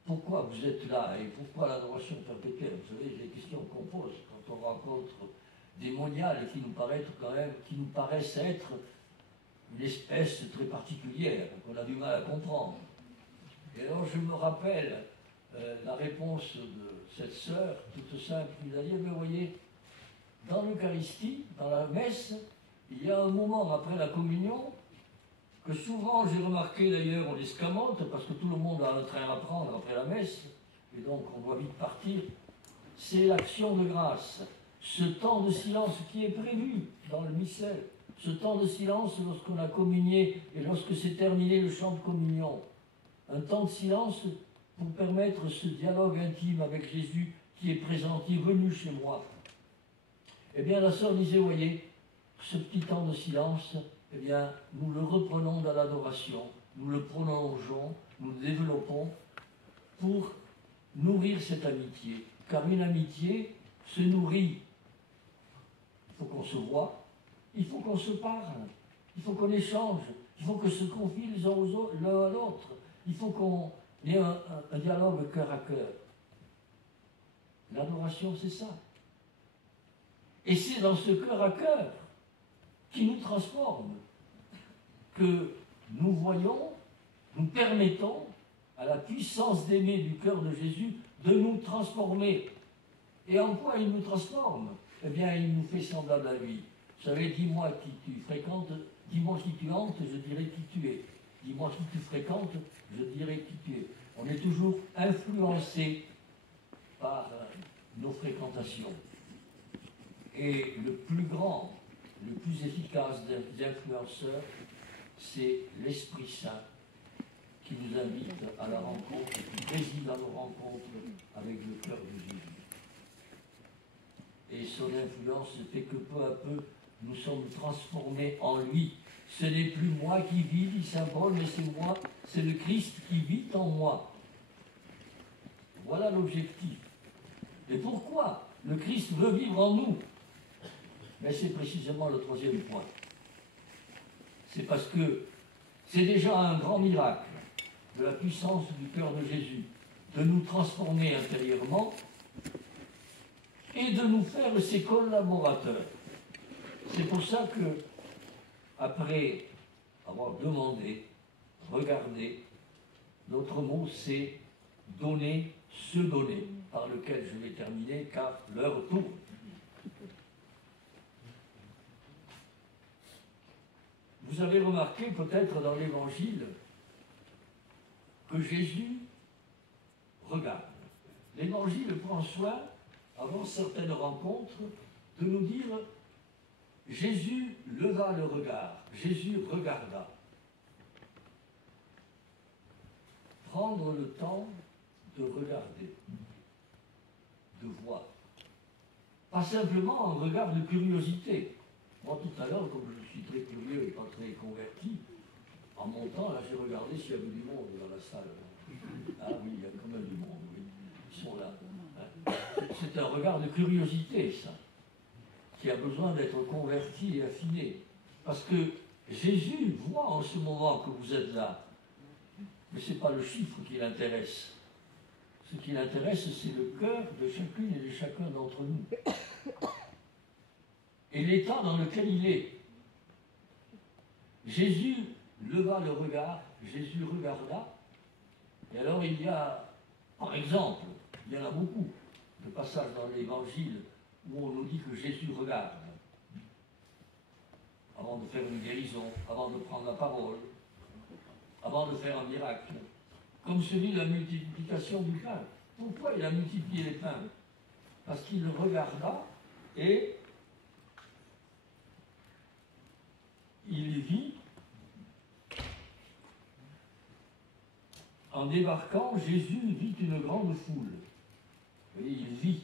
pourquoi vous êtes là et pourquoi l'adoration perpétuelle? Vous savez, les questions qu'on pose quand on rencontre des moniales qui nous paraissent être une espèce très particulière, qu'on a du mal à comprendre. Et alors je me rappelle la réponse de cette sœur, toute simple, qui nous a dit, mais vous voyez, dans l'Eucharistie, dans la messe, il y a un moment après la communion, que souvent j'ai remarqué d'ailleurs on escamote, parce que tout le monde a un train à prendre après la messe, et donc on doit vite partir, c'est l'action de grâce. Ce temps de silence qui est prévu dans le missel, ce temps de silence lorsqu'on a communié et lorsque s'est terminé le chant de communion. Un temps de silence pour permettre ce dialogue intime avec Jésus qui est présent, qui est venu chez moi. Eh bien, la sœur disait, voyez, ce petit temps de silence, eh bien, nous le reprenons dans l'adoration, nous le prolongeons, nous le développons pour nourrir cette amitié. Car une amitié se nourrit. Il faut qu'on se voie, il faut qu'on se parle, il faut qu'on échange, il faut qu'on se confie l'un à l'autre, il faut qu'on ait un dialogue cœur à cœur. L'adoration, c'est ça. Et c'est dans ce cœur à cœur qui nous transforme que nous voyons, nous permettons à la puissance d'aimer du cœur de Jésus de nous transformer. Et en quoi il nous transforme? Eh bien, il nous fait semblable à lui. Vous savez, dis-moi qui tu fréquentes, dis-moi qui tu hantes, je dirai qui tu es. Dis-moi qui tu fréquentes, je dirai qui tu es. On est toujours influencé par nos fréquentations. Et le plus grand, le plus efficace des influenceurs, c'est l'Esprit Saint qui nous invite à la rencontre, qui préside à nos rencontres avec le cœur de Jésus. Et son influence fait que peu à peu, nous sommes transformés en lui. Ce n'est plus moi qui vis, dit saint Paul, mais c'est moi, c'est le Christ qui vit en moi. Voilà l'objectif. Et pourquoi le Christ veut vivre en nous? Mais c'est précisément le troisième point. C'est parce que c'est déjà un grand miracle de la puissance du cœur de Jésus de nous transformer intérieurement et de nous faire ses collaborateurs. C'est pour ça que, après avoir demandé, regardé, notre mot c'est donner, se donner, par lequel je vais terminer car l'heure tourne. Vous avez remarqué peut-être dans l'Évangile que Jésus regarde. L'Évangile prend soin, avant certaines rencontres, de nous dire Jésus leva le regard, Jésus regarda. Prendre le temps de regarder, de voir. Pas simplement un regard de curiosité. Moi, tout à l'heure, comme je suis très curieux et pas très converti, en montant, là, j'ai regardé s'il y avait du monde dans la salle. Ah oui, il y a quand même du monde, oui. Ils sont là. C'est un regard de curiosité, ça, qui a besoin d'être converti et affiné. Parce que Jésus voit en ce moment que vous êtes là. Mais ce n'est pas le chiffre qui l'intéresse. Ce qui l'intéresse, c'est le cœur de chacune et de chacun d'entre nous. Et l'état dans lequel il est. Jésus leva le regard, Jésus regarda, et alors il y a, par exemple, il y en a beaucoup de passages dans l'Évangile où on nous dit que Jésus regarde, avant de faire une guérison, avant de prendre la parole, avant de faire un miracle, comme celui de la multiplication du pain. Pourquoi il a multiplié les pains? parce qu'il le regarda et il vit, en débarquant, Jésus vit une grande foule. Et il vit.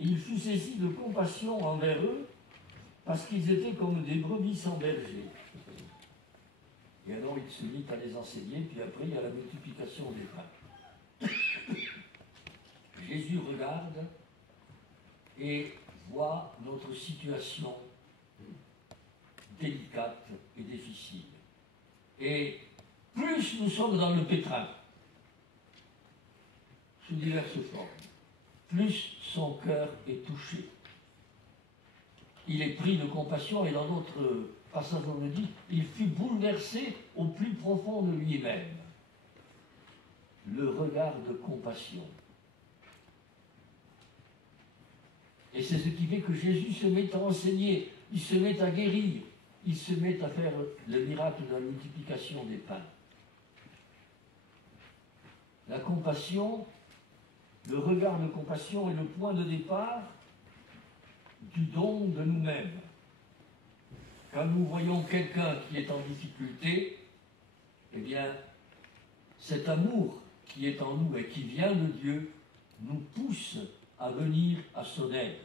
Il fut saisi de compassion envers eux, parce qu'ils étaient comme des brebis sans berger. Et alors il se mit à les enseigner, puis après il y a la multiplication des pains. Jésus regarde et voit notre situation délicate et difficile. Et plus nous sommes dans le pétrin, sous diverses formes, plus son cœur est touché. Il est pris de compassion et dans notre passage on le dit, il fut bouleversé au plus profond de lui-même. Le regard de compassion. Et c'est ce qui fait que Jésus se met à enseigner, il se met à guérir, il se met à faire le miracle de la multiplication des pains. La compassion, le regard de compassion est le point de départ du don de nous-mêmes. Quand nous voyons quelqu'un qui est en difficulté, eh bien, cet amour qui est en nous et qui vient de Dieu nous pousse à venir à son aide.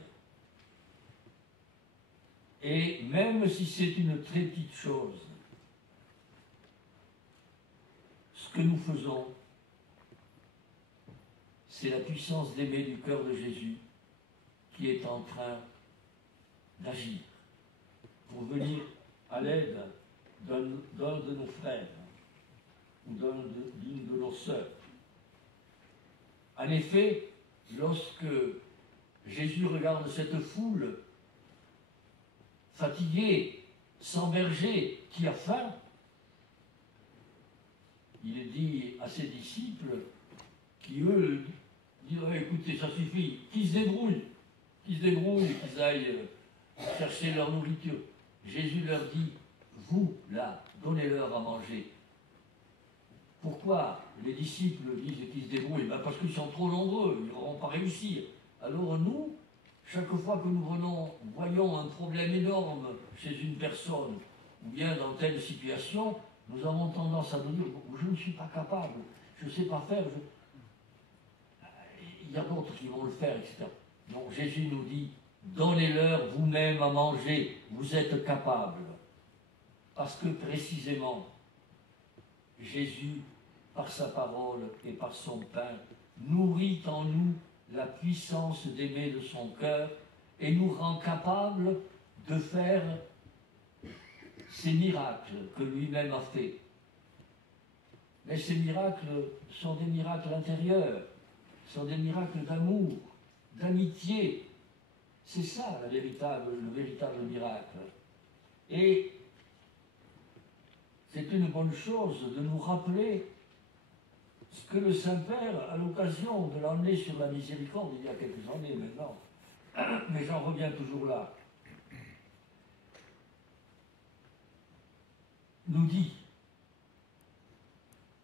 Et même si c'est une très petite chose, ce que nous faisons, c'est la puissance d'aimer du cœur de Jésus qui est en train d'agir pour venir à l'aide d'un de nos frères ou d'une de nos sœurs. En effet, lorsque Jésus regarde cette foule fatiguée, sans berger, qui a faim, il dit à ses disciples, qui eux disent oh, écoutez, ça suffit, qu'ils se débrouillent, qu'ils aillent chercher leur nourriture. Jésus leur dit, vous, là, donnez-leur à manger. Pourquoi les disciples disent qu'ils se débrouillent? Parce qu'ils sont trop nombreux, ils n'auront pas réussi. Alors nous, chaque fois que nous voyons un problème énorme chez une personne, ou bien dans telle situation, nous avons tendance à nous dire, je ne suis pas capable, je ne sais pas faire, il y a d'autres qui vont le faire, etc. Donc Jésus nous dit, donnez-leur vous-même à manger, vous êtes capables. Parce que précisément, Jésus, par sa parole et par son pain, nourrit en nous la puissance d'aimer de son cœur et nous rend capables de faire ces miracles que lui-même a fait. Mais ces miracles sont des miracles intérieurs, sont des miracles d'amour, d'amitié. C'est ça le véritable miracle. Et c'est une bonne chose de nous rappeler ce que le Saint-Père, à l'occasion de l'emmener sur la miséricorde, il y a quelques années maintenant, mais j'en reviens toujours là, nous dit,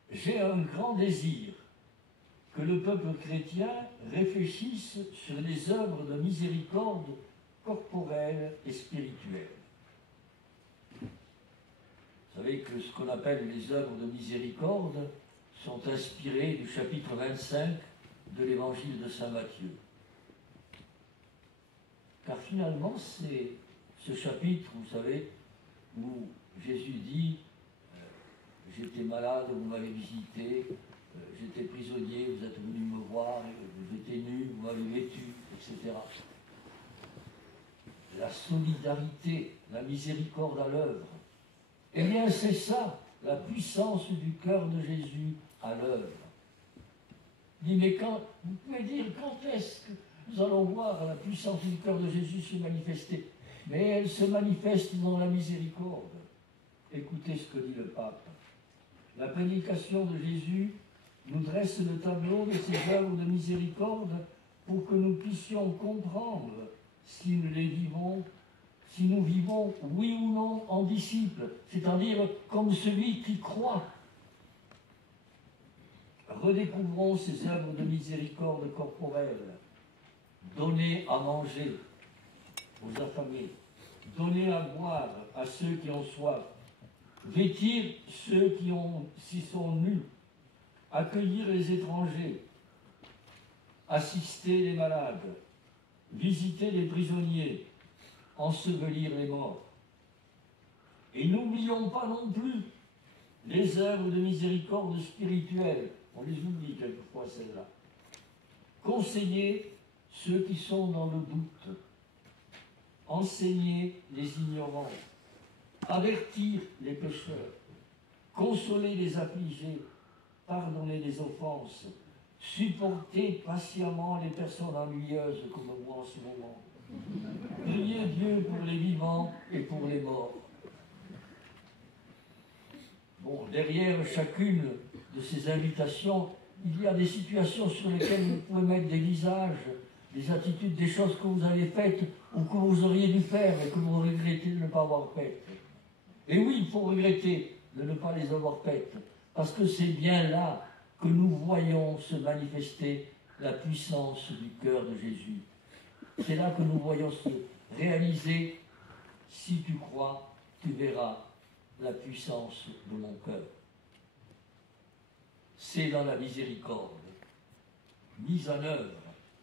j'ai un grand désir que le peuple chrétien réfléchisse sur les œuvres de miséricorde corporelle et spirituelle. Vous savez que ce qu'on appelle les œuvres de miséricorde sont inspirées du chapitre 25 de l'évangile de saint Matthieu. Car finalement, c'est ce chapitre, vous savez, où Jésus dit j'étais malade, vous m'avez visité, j'étais prisonnier, vous êtes venu me voir, j'étais nu, vous m'avez vêtu, etc. La solidarité, la miséricorde à l'œuvre. Eh bien, c'est ça, la puissance du cœur de Jésus à l'œuvre. Il dit, mais vous pouvez dire, quand est-ce que nous allons voir la puissance du cœur de Jésus se manifester? Mais elle se manifeste dans la miséricorde. Écoutez ce que dit le pape. La prédication de Jésus nous dresse le tableau de ses œuvres de miséricorde pour que nous puissions comprendre si nous vivons, oui ou non, en disciples, c'est-à-dire comme celui qui croit. Redécouvrons ces œuvres de miséricorde corporelle. Donnez à manger aux affamés, donnez à boire à ceux qui ont soif, vêtir ceux qui s'y sont nus, accueillir les étrangers, assister les malades, visiter les prisonniers, ensevelir les morts. Et n'oublions pas non plus les œuvres de miséricorde spirituelle. On les oublie quelquefois, celles-là. Conseiller ceux qui sont dans le doute, enseigner les ignorants, avertir les pécheurs, consoler les affligés, pardonner les offenses, supporter patiemment les personnes ennuyeuses comme moi en ce moment. Priez Dieu pour les vivants et pour les morts. Bon, derrière chacune de ces invitations, il y a des situations sur lesquelles vous pouvez mettre des visages, des attitudes, des choses que vous avez faites ou que vous auriez dû faire et que vous regrettez de ne pas avoir faites. Et oui, il faut regretter de ne pas les avoir faites, parce que c'est bien là que nous voyons se manifester la puissance du cœur de Jésus. C'est là que nous voyons se réaliser, si tu crois, tu verras la puissance de mon cœur. C'est dans la miséricorde, mise en œuvre,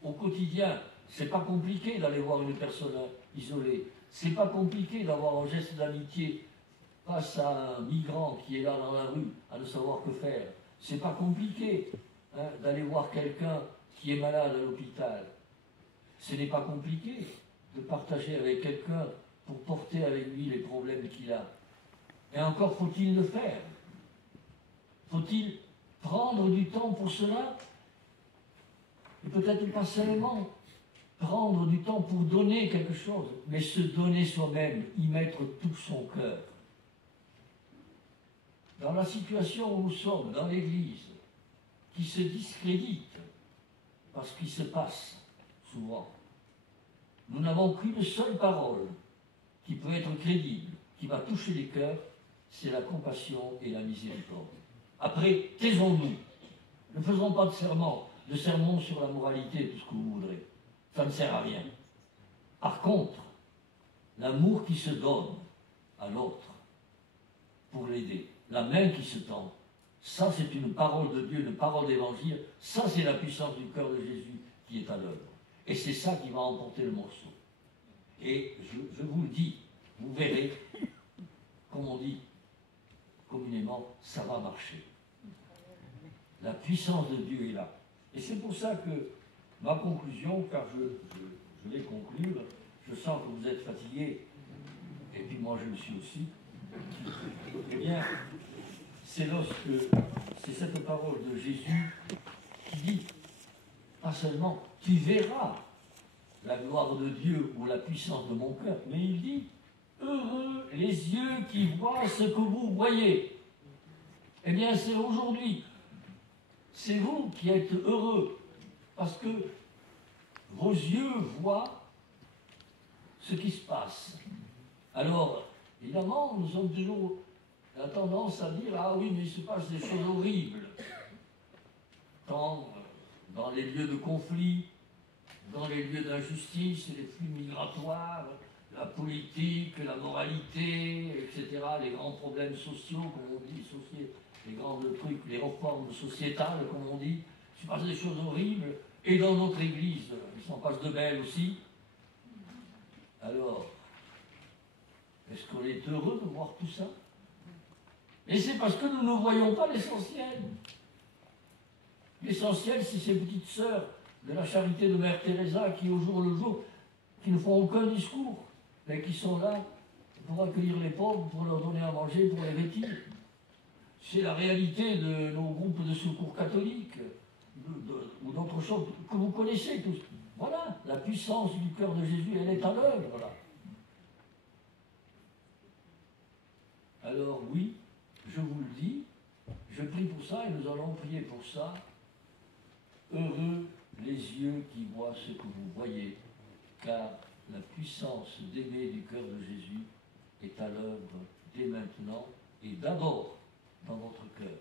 au quotidien. C'est pas compliqué d'aller voir une personne isolée. C'est pas compliqué d'avoir un geste d'amitié face à un migrant qui est là dans la rue, à ne savoir que faire. C'est pas compliqué d'aller voir quelqu'un qui est malade à l'hôpital. Ce n'est pas compliqué de partager avec quelqu'un pour porter avec lui les problèmes qu'il a. Et encore faut-il le faire. Faut-il prendre du temps pour cela? Et peut-être pas seulement prendre du temps pour donner quelque chose, mais se donner soi-même, y mettre tout son cœur. Dans la situation où nous sommes, dans l'Église, qui se discrédite par ce qui se passe souvent, nous n'avons qu'une seule parole qui peut être crédible, qui va toucher les cœurs, c'est la compassion et la miséricorde. Après, taisons-nous. Ne faisons pas de sermons sur la moralité, tout ce que vous voudrez. Ça ne sert à rien. Par contre, l'amour qui se donne à l'autre pour l'aider, la main qui se tend, ça c'est une parole de Dieu, une parole d'évangile, ça c'est la puissance du cœur de Jésus qui est à l'œuvre. Et c'est ça qui va emporter le morceau. Et je vous le dis, vous verrez, comme on dit communément, ça va marcher. La puissance de Dieu est là. Et c'est pour ça que ma conclusion, car je vais conclure, je sens que vous êtes fatigués, et puis moi je le suis aussi, eh bien, c'est cette parole de Jésus qui dit, pas seulement, tu verras la gloire de Dieu ou la puissance de mon cœur, mais il dit, heureux les yeux qui voient ce que vous voyez. Eh bien, c'est aujourd'hui. C'est vous qui êtes heureux, parce que vos yeux voient ce qui se passe. Alors, évidemment, nous sommes toujours la tendance à dire, ah oui, mais il se passe des choses horribles. Tant dans les lieux de conflit, dans les lieux d'injustice, les flux migratoires, la politique, la moralité, etc., les grands problèmes sociaux, comme on dit, les grands trucs, les réformes sociétales, comme on dit, il se passe des choses horribles, et dans notre Église, il s'en passe de belles aussi. Alors, est-ce qu'on est heureux de voir tout ça? Et c'est parce que nous ne voyons pas l'essentiel. L'essentiel, c'est ces petites sœurs de la charité de Mère Teresa qui, au jour le jour, qui ne font aucun discours, mais qui sont là pour accueillir les pauvres, pour leur donner à manger, pour les vêtir. C'est la réalité de nos groupes de secours catholiques, ou d'autres choses que vous connaissez tous. Voilà, la puissance du cœur de Jésus, elle est à l'œuvre, là. Alors oui, je vous le dis, je prie pour ça et nous allons prier pour ça. Heureux les yeux qui voient ce que vous voyez, car la puissance d'aimer du cœur de Jésus est à l'œuvre dès maintenant et d'abord dans votre cœur,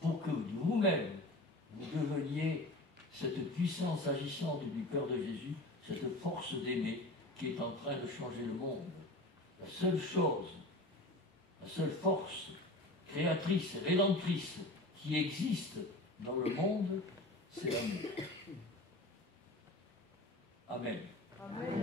pour que vous-même, vous deveniez cette puissance agissante du cœur de Jésus, cette force d'aimer qui est en train de changer le monde. La seule chose, la seule force créatrice, rédemptrice qui existe dans le monde, c'est l'amour. Amen. Amen.